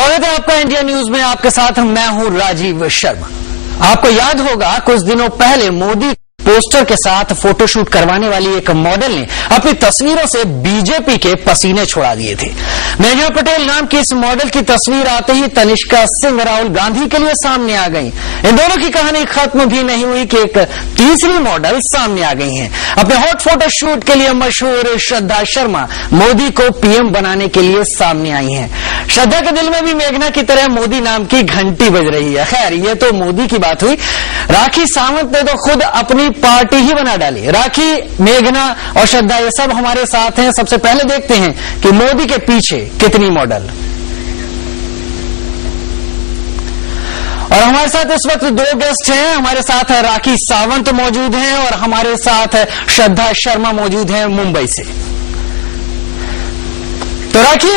स्वागत है आपका इंडिया न्यूज में। आपके साथ मैं हूं राजीव शर्मा। आपको याद होगा कुछ दिनों पहले मोदी पोस्टर के साथ फोटोशूट करवाने वाली एक मॉडल ने अपनी तस्वीरों से बीजेपी के पसीने छुड़ा दिए थे। मेघना पटेल नाम की इस मॉडल की तस्वीर आते ही तनिष्का सिंह राहुल गांधी के लिए सामने आ गई। इन दोनों की कहानी खत्म भी नहीं हुई कि एक तीसरी मॉडल सामने आ गई हैं। अपने हॉट फोटोशूट के लिए मशहूर श्रद्धा शर्मा मोदी को पीएम बनाने के लिए सामने आई हैं। श्रद्धा के दिल में भी मेघना की तरह मोदी नाम की घंटी बज रही है। खैर, ये तो मोदी की बात हुई। राखी सावंत ने तो खुद अपनी पार्टी ही बना डाली। राखी, मेघना और श्रद्धा ये सब हमारे साथ हैं। सबसे पहले देखते हैं कि मोदी के पीछे कितनी मॉडल। और हमारे साथ इस वक्त दो गेस्ट हैं। हमारे साथ राखी सावंत मौजूद हैं और हमारे साथ श्रद्धा शर्मा मौजूद हैं मुंबई से। तो राखी,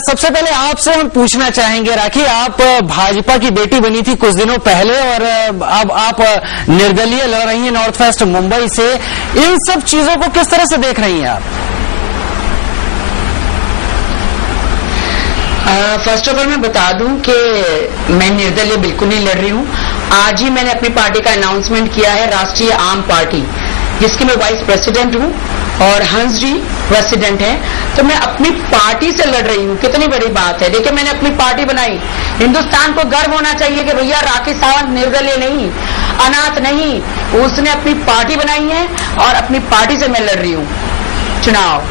सबसे पहले आपसे हम पूछना चाहेंगे, राखी आप भाजपा की बेटी बनी थी कुछ दिनों पहले और अब आप निर्दलीय लड़ रही हैं नॉर्थ वेस्ट मुंबई से। इन सब चीजों को किस तरह से देख रही हैं आप? फर्स्ट ऑफ ऑल मैं बता दूं कि मैं निर्दलीय बिल्कुल नहीं लड़ रही हूं। आज ही मैंने अपनी पार्टी का अनाउंसमेंट किया है, राष्ट्रीय आम पार्टी, जिसकी मैं वाइस प्रेसिडेंट हूं और हंस जी प्रेसिडेंट हैं। तो मैं अपनी पार्टी से लड़ रही हूँ। कितनी बड़ी बात है। देखिए, मैंने अपनी पार्टी बनाई। हिंदुस्तान को गर्व होना चाहिए कि भैया राखी सावंत निर्दलीय नहीं, अनाथ नहीं, उसने अपनी पार्टी बनाई है और अपनी पार्टी से मैं लड़ रही हूँ चुनाव।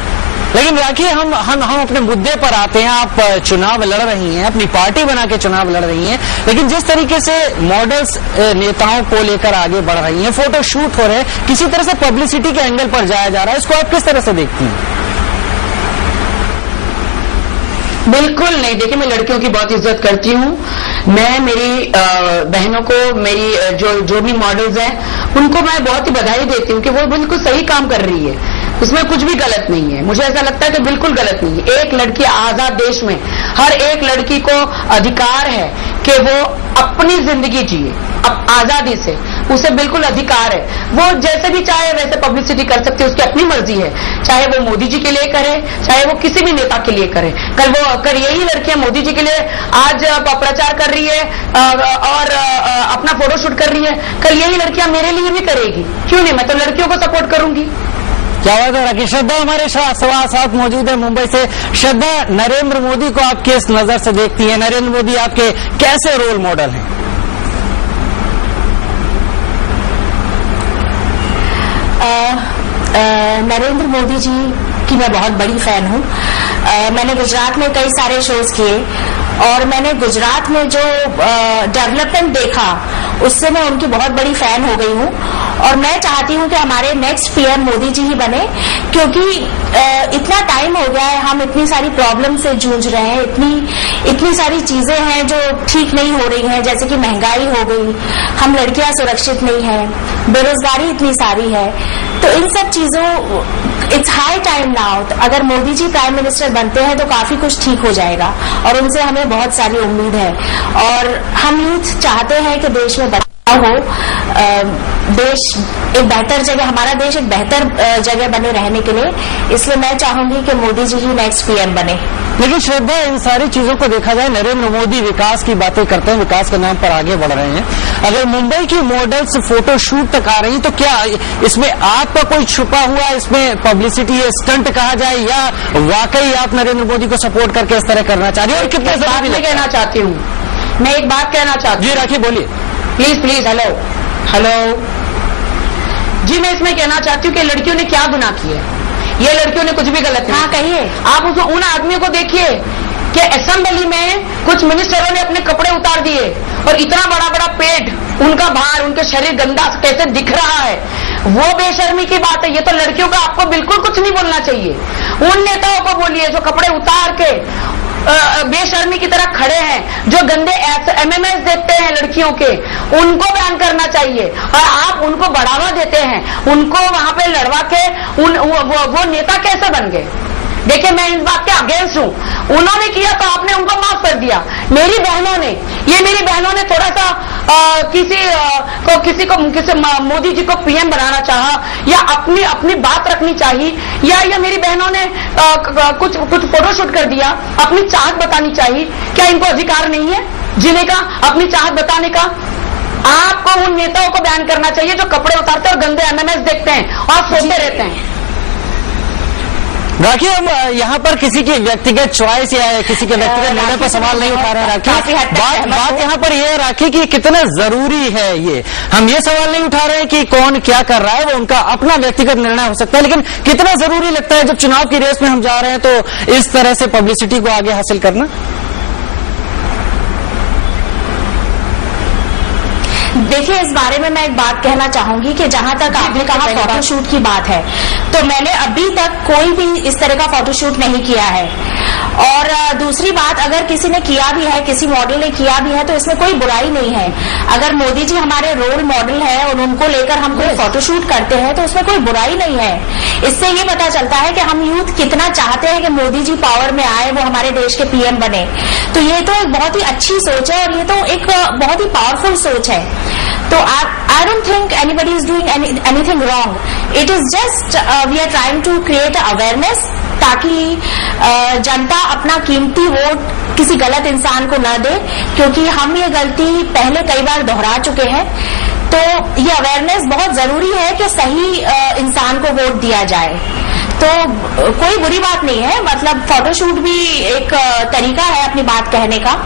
लेकिन राखी, हम अपने मुद्दे पर आते हैं। आप चुनाव लड़ रही हैं, अपनी पार्टी बना के चुनाव लड़ रही हैं, लेकिन जिस तरीके से मॉडल्स नेताओं को लेकर आगे बढ़ रही हैं, फोटो शूट हो रहे हैं, किसी तरह से पब्लिसिटी के एंगल पर जाया जा रहा है, इसको आप किस तरह से देखती हैं? बिल्कुल नहीं। देखिए, मैं लड़कियों की बहुत इज्जत करती हूँ। मैं मेरी बहनों को, मेरी जो भी मॉडल्स हैं, उनको मैं बहुत ही बधाई देती हूँ कि वो बिल्कुल सही काम कर रही है। उसमें कुछ भी गलत नहीं है। मुझे ऐसा लगता है कि बिल्कुल गलत नहीं है। एक लड़की, आजाद देश में हर एक लड़की को अधिकार है कि वो अपनी जिंदगी जिए अब आजादी से, उसे बिल्कुल अधिकार है। वो जैसे भी चाहे वैसे पब्लिसिटी कर सकती है, उसकी अपनी मर्जी है। चाहे वो मोदी जी के लिए करे, चाहे वो किसी भी नेता के लिए करे। कल यही लड़कियां मोदी जी के लिए आज प्रचार कर रही है और अपना फोटोशूट कर रही है, कल यही लड़कियां मेरे लिए भी करेगी। क्यों नहीं? मैं तो लड़कियों को सपोर्ट करूंगी। क्या बात है राखी। श्रद्धा हमारे साथ मौजूद है मुंबई से। श्रद्धा, नरेंद्र मोदी को आप किस नजर से देखती हैं? नरेंद्र मोदी आपके कैसे रोल मॉडल हैं? नरेंद्र मोदी जी की मैं बहुत बड़ी फैन हूँ। मैंने गुजरात में कई सारे शोज किए और मैंने गुजरात में जो डेवलपमेंट देखा, उससे मैं उनकी बहुत बड़ी फैन हो गई हूँ और मैं चाहती हूँ कि हमारे नेक्स्ट पीएम मोदी जी ही बने, क्योंकि इतना टाइम हो गया है, हम इतनी सारी प्रॉब्लम से जूझ रहे हैं, इतनी सारी चीजें हैं जो ठीक नहीं हो रही हैं, जैसे कि महंगाई हो गई, हम लड़कियां सुरक्षित नहीं हैं, बेरोजगारी इतनी सारी है। तो इन सब चीजों, इट्स हाई टाइम नाउ। अगर मोदी जी प्राइम मिनिस्टर बनते हैं तो काफी कुछ ठीक हो जाएगा और उनसे हमें बहुत सारी उम्मीद है। और हम यूथ चाहते हैं कि देश में बदलाव हो, देश एक बेहतर जगह, हमारा देश एक बेहतर जगह बने रहने के लिए। इसलिए मैं चाहूंगी कि मोदी जी ही नेक्स्ट पीएम बने। लेकिन श्रद्धा, इन सारी चीजों को देखा जाए, नरेंद्र मोदी विकास की बातें करते हैं, विकास के नाम पर आगे बढ़ रहे हैं। अगर मुंबई की मॉडल्स फोटो शूट तक आ रही, तो क्या इसमें आपका कोई छुपा हुआ, इसमें पब्लिसिटी स्टंट कहा जाए, या वाकई आप नरेंद्र मोदी को सपोर्ट करके इस तरह करना चाह रही है? और कितने बात मैं कहना चाहती हूँ, मैं एक बात कहना चाहती हूँ। जी राखी, बोलिए प्लीज। हेलो जी, मैं इसमें कहना चाहती हूँ कि लड़कियों ने क्या गुनाह किया है। ये लड़कियों ने कुछ भी गलत नहीं। हाँ, कहिए। आप उन आदमियों को देखिए कि असेंबली में कुछ मिनिस्टरों ने अपने कपड़े उतार दिए और इतना बड़ा बड़ा पेट, उनका भार, उनके शरीर गंदा कैसे दिख रहा है। वो बेशर्मी की बात है। ये तो लड़कियों का आपको बिल्कुल कुछ नहीं बोलना चाहिए। उन नेताओं को बोलिए जो कपड़े उतार के बेशर्मी की तरह खड़े हैं, जो गंदे एमएमएस देते हैं लड़कियों के, उनको बैन करना चाहिए। और आप उनको बढ़ावा देते हैं, उनको वहां पे लड़वा के वो नेता कैसे बन गए? देखिए मैं इस बात के अगेंस्ट हूँ। उन्होंने किया तो आपने उनको माफ कर दिया। मेरी बहनों ने थोड़ा सा किसी मोदी जी को पीएम बनाना चाहा, या अपनी बात रखनी चाहिए, या मेरी बहनों ने कुछ फोटोशूट कर दिया, अपनी चाहत बतानी चाहिए। क्या इनको अधिकार नहीं है जीने का, अपनी चाहत बताने का? आपको उन नेताओं को बयान करना चाहिए जो कपड़े उतारते और गंदे एमएमएस देखते हैं और सोते रहते हैं। राखी, हम यहाँ पर किसी की व्यक्तिगत चॉइस या किसी के व्यक्तिगत निर्णय पर सवाल नहीं उठा रहे हैं राखी। बात यहाँ पर यह है राखी कि कितना जरूरी है ये। हम ये सवाल नहीं उठा रहे हैं कि कौन क्या कर रहा है, वो उनका अपना व्यक्तिगत निर्णय हो सकता है, लेकिन कितना जरूरी लगता है जब चुनाव की रेस में हम जा रहे हैं तो इस तरह से पब्लिसिटी को आगे हासिल करना। देखिए, इस बारे में मैं एक बात कहना चाहूंगी कि जहां तक आपने कहा फोटोशूट की बात है, तो मैंने अभी तक कोई भी इस तरह का फोटोशूट नहीं किया है। और दूसरी बात, अगर किसी ने किया भी है, किसी मॉडल ने किया भी है, तो इसमें कोई बुराई नहीं है। अगर मोदी जी हमारे रोल मॉडल है और उनको लेकर हम कोई फोटोशूट करते हैं तो उसमें कोई बुराई नहीं है। इससे ये पता चलता है कि हम यूथ कितना चाहते हैं कि मोदी जी पावर में आए, वो हमारे देश के पीएम बने। तो ये तो एक बहुत ही अच्छी सोच है और ये तो एक बहुत ही पावरफुल सोच है। तो I don't think anybody is doing anything wrong. It is just we are trying to create awareness ताकि जनता अपना कीमती वोट किसी गलत इंसान को न दे, क्योंकि हम ये गलती पहले कई बार दोहरा चुके हैं। तो ये अवेयरनेस बहुत जरूरी है कि सही इंसान को वोट दिया जाए। तो कोई बुरी बात नहीं है, मतलब फोटोशूट भी एक तरीका है अपनी बात कहने का।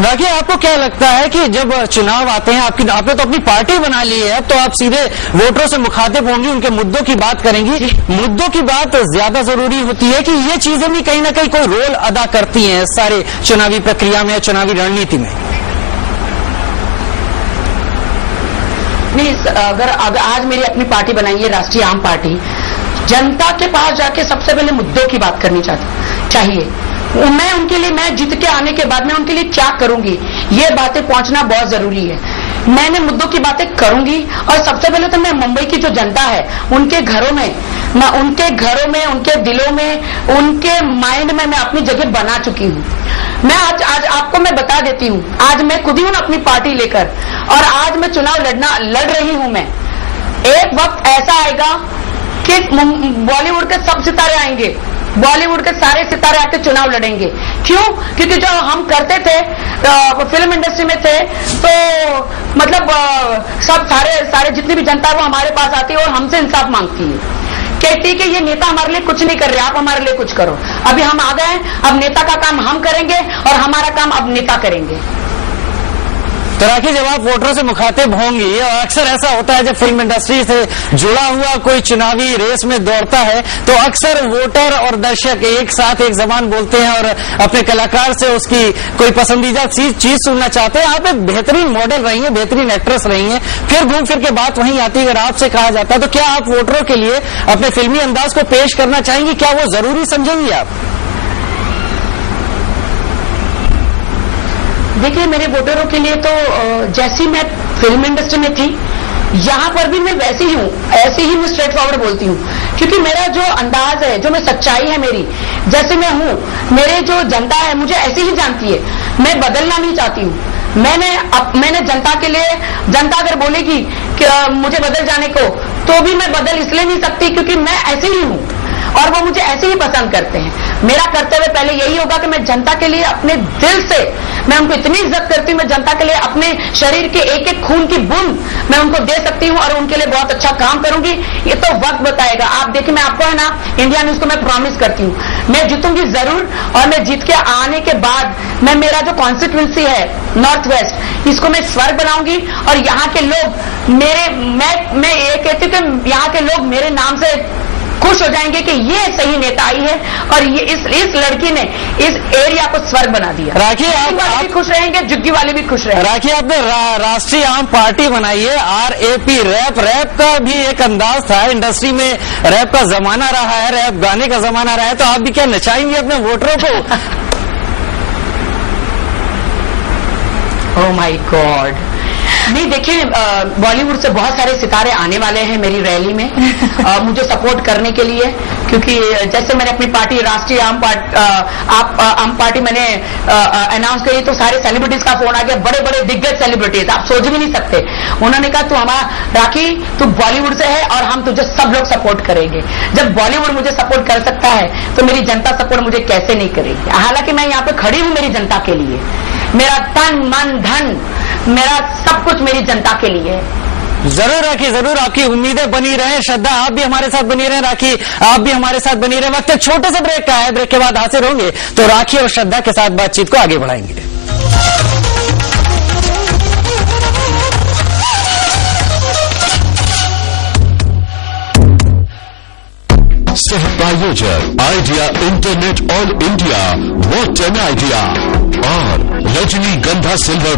राखी, आपको क्या लगता है कि जब चुनाव आते हैं, आपने तो अपनी पार्टी बना ली है, तो आप सीधे वोटरों से मुखातिब होंगी, उनके मुद्दों की बात करेंगी। मुद्दों की बात ज्यादा जरूरी होती है कि ये चीजें भी कहीं ना कहीं कोई रोल अदा करती हैं सारे चुनावी प्रक्रिया में, चुनावी रणनीति में? नहीं, अगर आज मेरी अपनी पार्टी बनाई है राष्ट्रीय आम पार्टी, जनता के पास जाके सबसे पहले मुद्दों की बात करनी चाहिए। मैं उनके लिए, मैं जीत के आने के बाद मैं उनके लिए क्या करूंगी, ये बातें पहुंचना बहुत जरूरी है। मैंने मुद्दों की बातें करूंगी और सबसे पहले तो मैं मुंबई की जो जनता है उनके घरों में, उनके दिलों में, उनके माइंड में मैं अपनी जगह बना चुकी हूँ। मैं आज आपको मैं बता देती हूँ, आज मैं खुद ही हूँ अपनी पार्टी लेकर, और आज मैं चुनाव लड़ रही हूँ। मैं एक वक्त ऐसा आएगा कि बॉलीवुड के सब सितारे आएंगे, बॉलीवुड के सारे सितारे आके चुनाव लड़ेंगे। क्यों? क्योंकि जो हम करते थे, फिल्म इंडस्ट्री में थे, तो मतलब सब सारे जितनी भी जनता है वो हमारे पास आती है और हमसे इंसाफ मांगती है। कहती है कि ये नेता हमारे लिए कुछ नहीं कर रहे, आप हमारे लिए कुछ करो। अभी हम आ गए, अब नेता का काम हम करेंगे और हमारा काम अब नेता करेंगे। तो राखी, जब आप वोटरों से मुखातिब होंगी, और अक्सर ऐसा होता है जब फिल्म इंडस्ट्री से जुड़ा हुआ कोई चुनावी रेस में दौड़ता है तो अक्सर वोटर और दर्शक एक साथ एक जबान बोलते हैं और अपने कलाकार से उसकी कोई पसंदीदा चीज सुनना चाहते हैं। आप एक बेहतरीन मॉडल रही हैं, बेहतरीन एक्ट्रेस रही हैं, फिर घूम फिर के बात वहीं आती है। अगर आपसे कहा जाता है तो क्या आप वोटरों के लिए अपने फिल्मी अंदाज को पेश करना चाहेंगी? क्या वो जरूरी समझेंगी आप? देखिए, मेरे वोटरों के लिए तो जैसी मैं फिल्म इंडस्ट्री में थी, यहाँ पर भी मैं वैसी ही हूँ, ऐसे ही मैं स्ट्रेट फॉरवर्ड बोलती हूँ। क्योंकि मेरा जो अंदाज है, जो मैं सच्चाई है मेरी, जैसे मैं हूँ, मेरे जो जनता है मुझे ऐसे ही जानती है। मैं बदलना नहीं चाहती हूँ। मैंने जनता के लिए, जनता अगर बोलेगी कि मुझे बदल जाने को, तो भी मैं बदल इसलिए नहीं सकती क्योंकि मैं ऐसे ही हूँ और वो मुझे ऐसे ही पसंद करते हैं। मेरा कर्तव्य पहले यही होगा कि मैं जनता के लिए अपने दिल से, मैं उनको इतनी इज्जत करती हूँ, मैं जनता के लिए अपने शरीर के एक एक खून की बूंद मैं उनको दे सकती हूँ और उनके लिए बहुत अच्छा काम करूंगी। ये तो वक्त बताएगा। आप देखिए, मैं आपको है ना, इंडिया न्यूज को मैं प्रॉमिस करती हूँ, मैं जीतूंगी जरूर। और मैं जीत के आने के बाद मैं, मेरा जो कॉन्स्टिट्यूंसी है नॉर्थ वेस्ट, इसको मैं स्वर्ग बनाऊंगी और यहाँ के लोग मैं ये कहती हूँ कि यहाँ के लोग मेरे नाम से खुश हो जाएंगे कि ये सही नेता आई है और ये इस लड़की ने इस एरिया को स्वर्ग बना दिया। राखी, आप भी खुश रहेंगे, जुग्गी वाले भी खुश रहेंगे। राखी, आपने राष्ट्रीय आम पार्टी बनाई है, RAP, रैप का भी एक अंदाज था, इंडस्ट्री में रैप का जमाना रहा है, रैप गाने का जमाना रहा है, तो आप भी क्या नचाएंगे अपने वोटरों को? ओह माय गॉड, नहीं, देखिए बॉलीवुड से बहुत सारे सितारे आने वाले हैं मेरी रैली में मुझे सपोर्ट करने के लिए, क्योंकि जैसे मैंने अपनी पार्टी राष्ट्रीय आम पार्टी मैंने अनाउंस करी तो सारे सेलिब्रिटीज का फोन आ गया, बड़े बड़े दिग्गज सेलिब्रिटीज, आप सोच भी नहीं सकते। उन्होंने कहा तू हमारा राखी, तू बॉलीवुड से है और हम तुझे सब लोग सपोर्ट करेंगे। जब बॉलीवुड मुझे सपोर्ट कर सकता है तो मेरी जनता सपोर्ट मुझे कैसे नहीं करेगी। हालांकि मैं यहाँ पे खड़ी हूँ मेरी जनता के लिए, मेरा तन मन धन मेरा सब कुछ मेरी जनता के लिए है। जरूर राखी, जरूर आपकी उम्मीदें बनी रहे। श्रद्धा, आप भी हमारे साथ बनी रहे। राखी, आप भी हमारे साथ बनी रहे। वक्त एक छोटे से ब्रेक का है, ब्रेक के बाद हाजिर होंगे तो राखी और श्रद्धा के साथ बातचीत को आगे बढ़ाएंगे। सह प्रायोजक idea internet all India, what an idea, और रजनीगंधा सिल्वर।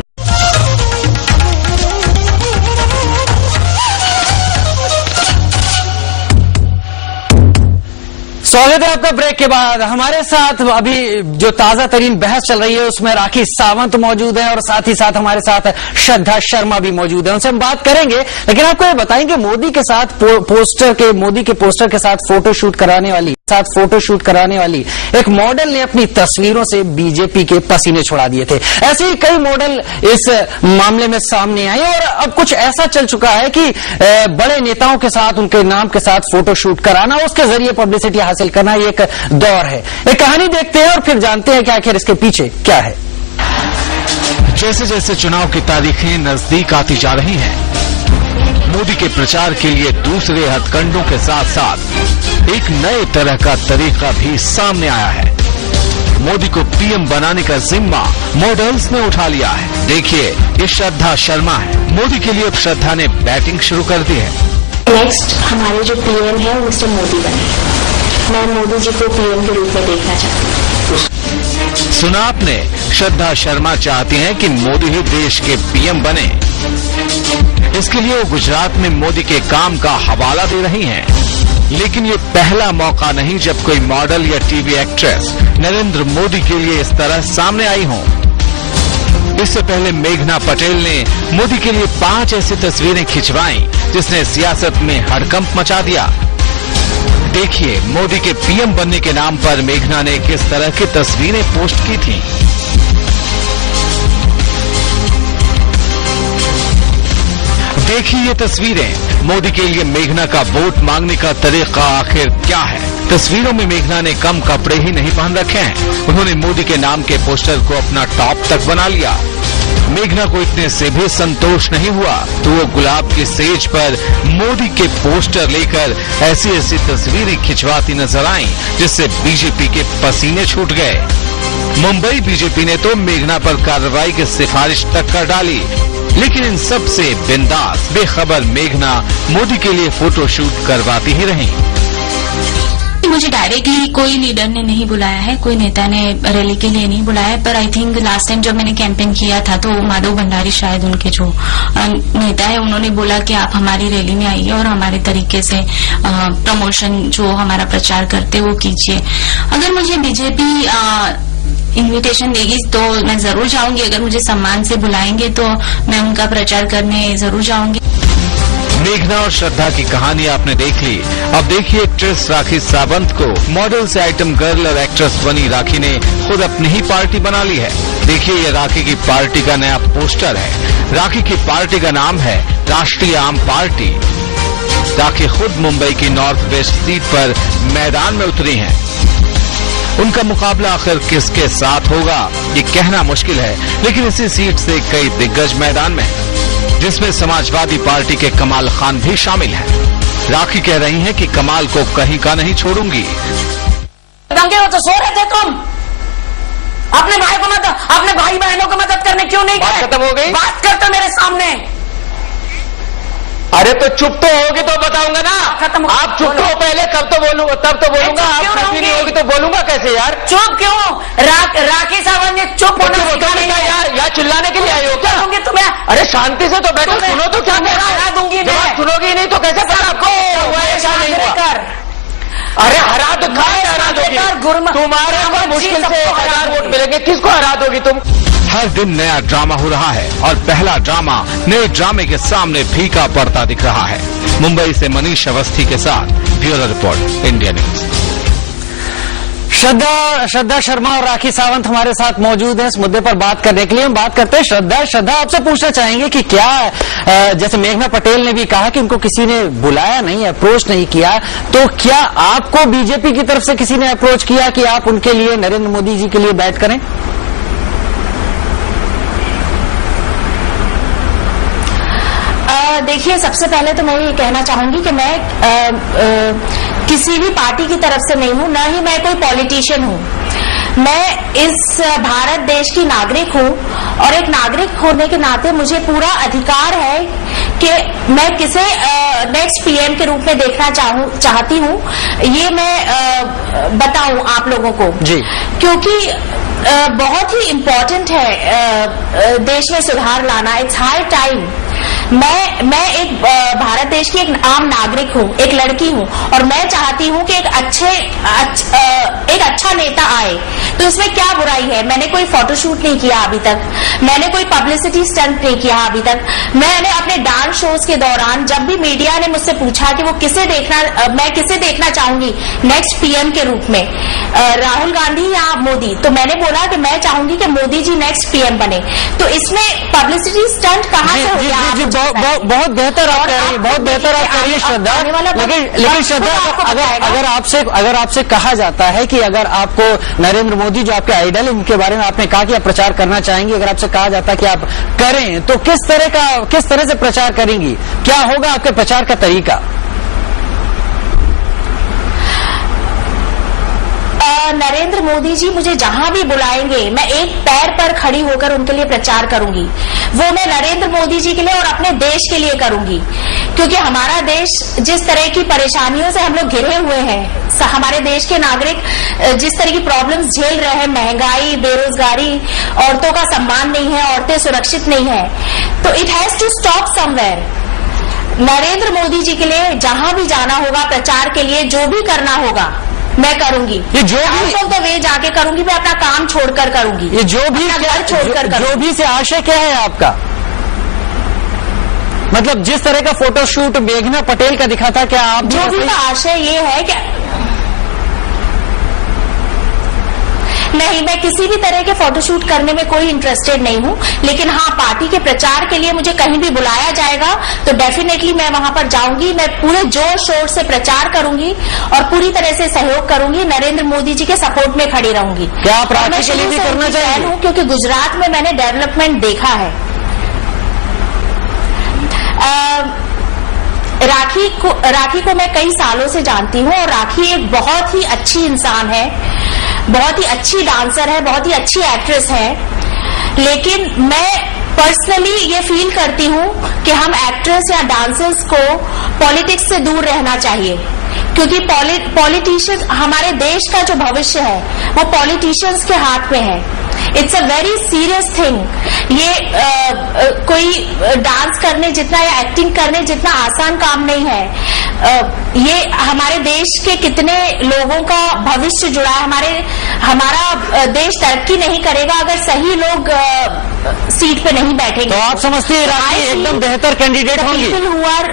स्वागत है आपका ब्रेक के बाद। हमारे साथ अभी जो ताजा तरीन बहस चल रही है उसमें राखी सावंत मौजूद है और साथ ही साथ हमारे साथ श्रद्धा शर्मा भी मौजूद है, उनसे हम बात करेंगे। लेकिन आपको ये बताएंगे मोदी के साथ मोदी के पोस्टर के साथ फोटोशूट कराने वाली एक मॉडल ने अपनी तस्वीरों से बीजेपी के पसीने छुड़ा दिए थे। ऐसे ही कई मॉडल इस मामले में सामने आए और अब कुछ ऐसा चल चुका है कि बड़े नेताओं के साथ उनके नाम के साथ फोटोशूट कराना, उसके जरिए पब्लिसिटी हासिल करना, ये एक दौर है। एक कहानी देखते हैं और फिर जानते हैं कि आखिर इसके पीछे क्या है। जैसे जैसे चुनाव की तारीखें नजदीक आती जा रही हैं, मोदी के प्रचार के लिए दूसरे हथकंडों के साथ साथ एक नए तरह का तरीका भी सामने आया है। मोदी को पीएम बनाने का जिम्मा मॉडल्स ने उठा लिया है। देखिए, ये श्रद्धा शर्मा है। मोदी के लिए अब श्रद्धा ने बैटिंग शुरू कर दी है। नेक्स्ट हमारे जो पीएम है वो मिस्टर मोदी बने। मैं मोदी जी को पीएम के रूप में देखना चाहती हूँ। सुना आपने, श्रद्धा शर्मा चाहती हैं कि मोदी ही देश के पीएम बने। इसके लिए वो गुजरात में मोदी के काम का हवाला दे रही हैं। लेकिन ये पहला मौका नहीं जब कोई मॉडल या टीवी एक्ट्रेस नरेंद्र मोदी के लिए इस तरह सामने आई हो। इससे पहले मेघना पटेल ने मोदी के लिए 5 ऐसी तस्वीरें खिंचवाई जिसने सियासत में हड़कंप मचा दिया। देखिए, मोदी के पीएम बनने के नाम पर मेघना ने किस तरह की तस्वीरें पोस्ट की थी। देखिए ये तस्वीरें। मोदी के लिए मेघना का वोट मांगने का तरीका आखिर क्या है। तस्वीरों में मेघना ने कम कपड़े ही नहीं पहन रखे हैं, उन्होंने मोदी के नाम के पोस्टर को अपना टॉप तक बना लिया। मेघना को इतने से भी संतोष नहीं हुआ तो वो गुलाब की सेज पर मोदी के पोस्टर लेकर ऐसी ऐसी तस्वीरें खिंचवाती नजर आईं जिससे बीजेपी के पसीने छूट गए। मुंबई बीजेपी ने तो मेघना पर कार्रवाई की सिफारिश तक कर डाली, लेकिन इन सब से बिंदास बेखबर मेघना मोदी के लिए फोटोशूट करवाती ही रही। मुझे डायरेक्टली कोई लीडर ने नहीं बुलाया है, कोई नेता ने रैली के लिए नहीं बुलाया है, पर आई थिंक लास्ट टाइम जब मैंने कैंपेन किया था तो माधव भंडारी शायद उनके जो नेता है उन्होंने बोला कि आप हमारी रैली में आइए और हमारे तरीके से प्रमोशन जो हमारा प्रचार करते वो कीजिए। अगर मुझे बीजेपी इनविटेशन देगी तो मैं जरूर जाऊंगी, अगर मुझे सम्मान से बुलाएंगे तो मैं उनका प्रचार करने जरूर जाऊंगी। मेघना और श्रद्धा की कहानी आपने देख ली। अब देखिए, एक्ट्रेस राखी सावंत को मॉडल से आइटम गर्ल और एक्ट्रेस बनी राखी ने खुद अपनी ही पार्टी बना ली है। देखिए, ये राखी की पार्टी का नया पोस्टर है। राखी की पार्टी का नाम है राष्ट्रीय आम पार्टी। राखी खुद मुंबई की नॉर्थ वेस्ट सीट पर मैदान में उतरी हैं। उनका मुकाबला आखिर किसके साथ होगा ये कहना मुश्किल है, लेकिन इसी सीट से कई दिग्गज मैदान में, जिसमें समाजवादी पार्टी के कमाल खान भी शामिल हैं। राखी कह रही हैं कि कमाल को कहीं का नहीं छोड़ूंगी। दंगे हो तो सो रहे थे तुम, अपने भाई बहनों को मदद करने क्यों नहीं गए? खत्म हो गई, बात करते मेरे सामने। अरे तो चुप तो होगी तो बताऊंगा ना। खत्म। आप चुप तो पहले तब तो बोलूंगा आप चुप नहीं होगी तो बोलूंगा कैसे यार? चुप क्यों? राखी सावंत ने चुप होना यार चिल्लाने के लिए आई हो क्या? दूंगी तुम्हें। अरे शांति से तो बैठो, सुनो तो क्या हरा दूंगी मैं। सुनोगी नहीं तो कैसे पता आपको? ऐसा नहीं हुआ। अरे हरा दोगी तुम्हारे को मुश्किल से 1000 वोट मिलेंगे, किसको हरा दोगी तुम? हर दिन नया ड्रामा हो रहा है और पहला ड्रामा नए ड्रामे के सामने फीका पड़ता दिख रहा है। मुंबई से मनीष अवस्थी के साथ ब्यूरो रिपोर्ट, इंडिया न्यूज। श्रद्धा शर्मा और राखी सावंत हमारे साथ मौजूद हैं इस मुद्दे पर बात करने के लिए। हम बात करते हैं श्रद्धा आपसे पूछना चाहेंगे कि क्या जैसे मेघना पटेल ने भी कहा कि उनको किसी ने बुलाया नहीं, अप्रोच नहीं किया, तो क्या आपको बीजेपी की तरफ से किसी ने अप्रोच किया कि आप उनके लिए, नरेंद्र मोदी जी के लिए बैठ करें? देखिए, सबसे पहले तो मैं ये कहना चाहूंगी कि मैं किसी भी पार्टी की तरफ से नहीं हूं, न ही मैं कोई पॉलिटिशियन हूं। मैं इस भारत देश की नागरिक हूं और एक नागरिक होने के नाते मुझे पूरा अधिकार है कि मैं किसे नेक्स्ट पीएम के रूप में देखना चाहती हूं, ये मैं बताऊं आप लोगों को जी। क्योंकि बहुत ही इम्पोर्टेंट है देश में सुधार लाना। It's high time. मैं एक भारत देश की एक आम नागरिक हूँ, एक लड़की हूँ, और मैं चाहती हूँ कि एक अच्छा नेता आए। तो इसमें क्या बुराई है? मैंने कोई फोटोशूट नहीं किया अभी तक, मैंने कोई पब्लिसिटी स्टंट नहीं किया अभी तक। मैंने अपने डांस शोज के दौरान जब भी मीडिया ने मुझसे पूछा कि वो मैं किसे देखना चाहूंगी नेक्स्ट पीएम के रूप में, राहुल गांधी या मोदी, तो मैंने बोला कि मैं चाहूंगी कि मोदी जी नेक्स्ट पीएम बने। तो इसमें पब्लिसिटी स्टंट कहाँ से हो गया? बहुत बेहतर आप कह रही है, बहुत बेहतर आप कह रही है श्रद्धा। लेकिन श्रद्धा, अगर आपसे कहा जाता है कि अगर आपको नरेंद्र मोदी जो आपके आइडल है, उनके बारे में आपने कहा कि आप प्रचार करना चाहेंगी, अगर आपसे कहा जाता है कि आप करें, तो किस तरह से प्रचार करेंगी? क्या होगा आपके प्रचार का तरीका? नरेंद्र मोदी जी मुझे जहां भी बुलाएंगे, मैं एक पैर पर खड़ी होकर उनके लिए प्रचार करूंगी। वो मैं नरेंद्र मोदी जी के लिए और अपने देश के लिए करूंगी, क्योंकि हमारा देश जिस तरह की परेशानियों से हम लोग घिरे हुए हैं, हमारे देश के नागरिक जिस तरह की प्रॉब्लम्स झेल रहे हैं, महंगाई, बेरोजगारी, औरतों का सम्मान नहीं है, औरतें सुरक्षित नहीं है, तो it has to stop somewhere. Narendra Modi ji के लिए जहां भी जाना होगा प्रचार के लिए, जो भी करना होगा मैं करूंगी। ये जो भी ऑफ द वे जाके करूंगी, मैं अपना काम छोड़कर करूंगी। ये जो भी घर छोड़कर जो भी से आशय क्या है आपका? मतलब जिस तरह का फोटोशूट मेघना पटेल का दिखा था, क्या आप जो भी का आशय ये है कि नहीं, मैं किसी भी तरह के फोटोशूट करने में कोई इंटरेस्टेड नहीं हूं, लेकिन हाँ, पार्टी के प्रचार के लिए मुझे कहीं भी बुलाया जाएगा तो डेफिनेटली मैं वहां पर जाऊंगी। मैं पूरे जोर शोर से प्रचार करूंगी और पूरी तरह से सहयोग करूंगी, नरेंद्र मोदी जी के सपोर्ट में खड़ी रहूंगी। क्या आप राखी के लिए भी करना चाहेंगे? क्योंकि गुजरात में मैंने डेवलपमेंट देखा है। राखी को मैं कई सालों से जानती हूँ और राखी एक बहुत ही अच्छी इंसान है, बहुत ही अच्छी डांसर है, बहुत ही अच्छी एक्ट्रेस है। लेकिन मैं पर्सनली ये फील करती हूँ कि हम एक्ट्रेस या डांसर्स को पॉलिटिक्स से दूर रहना चाहिए, क्योंकि पॉलिटिशियंस, हमारे देश का जो भविष्य है वो पॉलिटिशियंस के हाथ में है। It's a very serious thing. ये कोई डांस करने जितना या एक्टिंग करने जितना आसान काम नहीं है। ये हमारे देश के कितने लोगों का भविष्य जुड़ा है। हमारा देश तरक्की नहीं करेगा अगर सही लोग सीट पे नहीं बैठेंगे। तो आप समझती हैं राखी एकदम बेहतर कैंडिडेट होंगी? People who are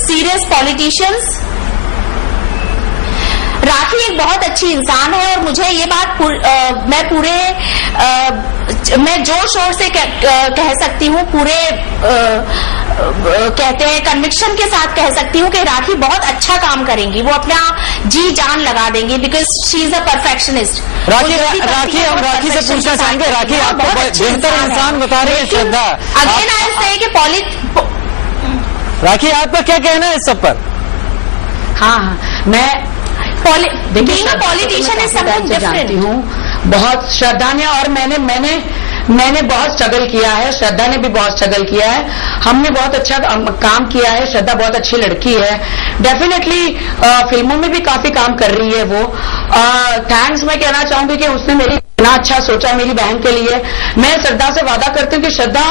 serious politicians. Rakhi एक बहुत अच्छी इंसान है और मुझे ये बात मैं जोर शोर से कह सकती हूँ, पूरे कहते हैं कन्विक्शन के साथ कह सकती हूँ कि राखी बहुत अच्छा काम करेंगी। वो अपना जी जान लगा देंगी, because she is a perfectionist. Rakhi हम राखी से पूछना चाहेंगे, राखी आपको बेहतर इंसान बता रही है श्रद्धा। अगेन आई से कि राखी आपका क्या कहना है इस सब पर? हाँ, मैं पॉलिटिशियन इज समथिंग डिफरेंट हूँ। बहुत श्रद्धा ने और मैंने बहुत स्ट्रगल किया है, श्रद्धा ने भी बहुत स्ट्रगल किया है, हमने बहुत अच्छा काम किया है। श्रद्धा बहुत अच्छी लड़की है, डेफिनेटली फिल्मों में भी काफी काम कर रही है वो। थैंक्स मैं कहना चाहूंगी कि उसने मेरी इतना अच्छा सोचा मेरी बहन के लिए। मैं श्रद्धा से वादा करती हूँ कि श्रद्धा,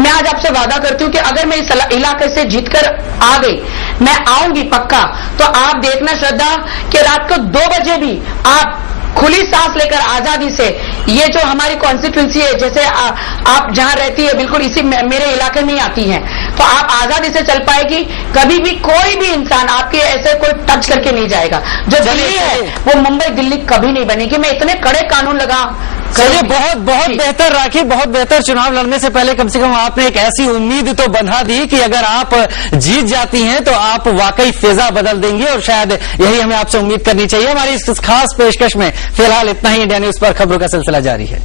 मैं आज आपसे वादा करती हूँ कि अगर मैं इस इलाके से जीतकर आ गई, मैं आऊंगी पक्का, तो आप देखना श्रद्धा कि रात को 2 बजे भी आप खुली सांस लेकर आजादी से, ये जो हमारी कॉन्स्टिट्यूंसी है, जैसे आप जहां रहती है बिल्कुल इसी मेरे इलाके में ही आती हैं, तो आप आजादी से चल पाएगी। कभी भी कोई भी इंसान आपके ऐसे कोई टच करके नहीं जाएगा। जो दिल्ली है वो मुंबई दिल्ली कभी नहीं बनेगी। मैं इतने कड़े कानून लगा। चलिए, बहुत बेहतर राखी, बहुत बेहतर। चुनाव लड़ने से पहले कम से कम आपने एक ऐसी उम्मीद तो बंधा दी कि अगर आप जीत जाती हैं तो आप वाकई फिजा बदल देंगी, और शायद यही हमें आपसे उम्मीद करनी चाहिए। हमारी इस खास पेशकश में फिलहाल इतना ही। इंडिया न्यूज पर खबरों का सिलसिला जारी है।